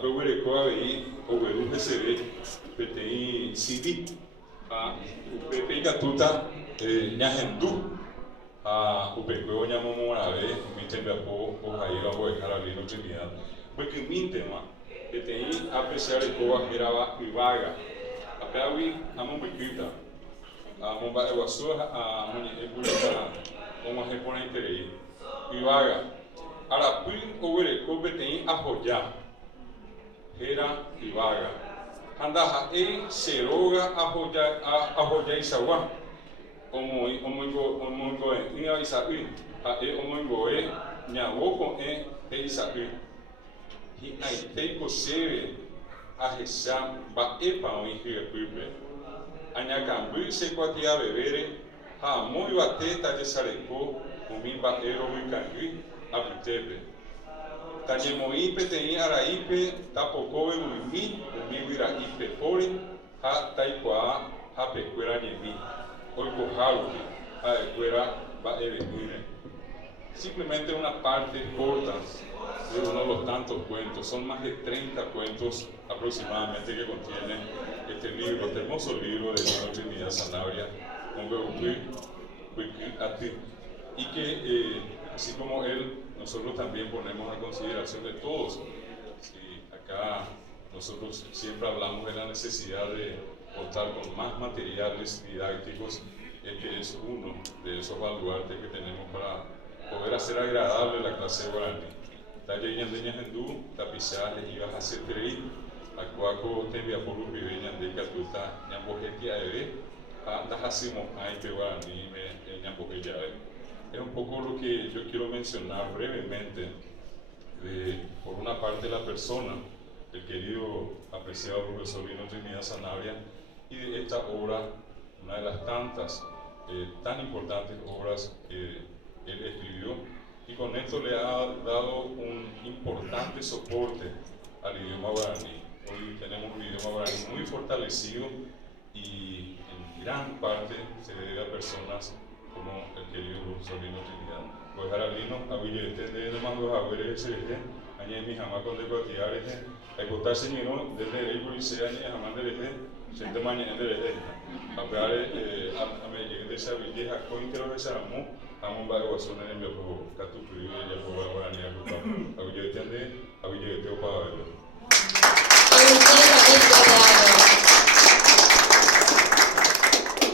Apeguere Coavei, Overu receber, Petei Sidi, Pepe Gatuta, Nyahendu, o Pecueo Nyamomorabe, Mitembeapo, o Jairo, o Jarabino Trinidad, porque Mintema, que tem apreciar de Coa, Girava e Vaga, a Peaui, a Mombiquita, a Momba Eguaçu, a Munibulina, uma reponente aí, e Vaga, Arapi, o Vereco, tem a Rodja. Era e vaga. Andaha e seroga ahoja isawa. Omoingo inga isaui. A omoingo nyawoko isaui. Hi ai teiko seve a resam ba epa o inhia pipe. Anyakambu se kwatia bebere ha moi bateta de sareco umimba ero wikangi abutebe. Tañemoipe tei araipe tapokoe uimi umiwiraipe pori ha taikua ha pecuera ñemi oiko haluki ha ecuera baevenire. Simplemente una parte corta de uno de los tantos cuentos, son más de 30 cuentos aproximadamente que contiene este libro, este hermoso libro de Nino Trinidad Sanabria, y que así como él, nosotros también ponemos a consideración de todos. Sí, acá nosotros siempre hablamos de la necesidad de contar con más materiales didácticos, que es uno de esos baluartes que tenemos para poder hacer agradable la clase guaraní. Talle de Ñahendú, tapizaje y vas a hacer treí, a cuaco tembia por un viveña de catuta, ñambojetia eve, a tajasimo aipe guaraní, ñambojetia eve. Es un poco lo que yo quiero mencionar brevemente por una parte la persona, el querido apreciado profesor Nino Trinidad Sanabria, y de esta obra, una de las tantas tan importantes obras que él escribió, y con esto le ha dado un importante soporte al idioma guaraní. Hoy tenemos un idioma guaraní muy fortalecido y en gran parte se debe a personas como el querido profesor Nino Trinidad. Pues ahora vino a Villete de Mango Javier SBT, añe mi jamás con decotiares, a contarse mi no, desde el y se añe jamás de lete, se te mañana de lete. A ver, a me llegué de esa villeja, con intero de Saramú, a un barrio guasón en el mío, Catu Frío y el Boba Guarani, a Villete de Opa.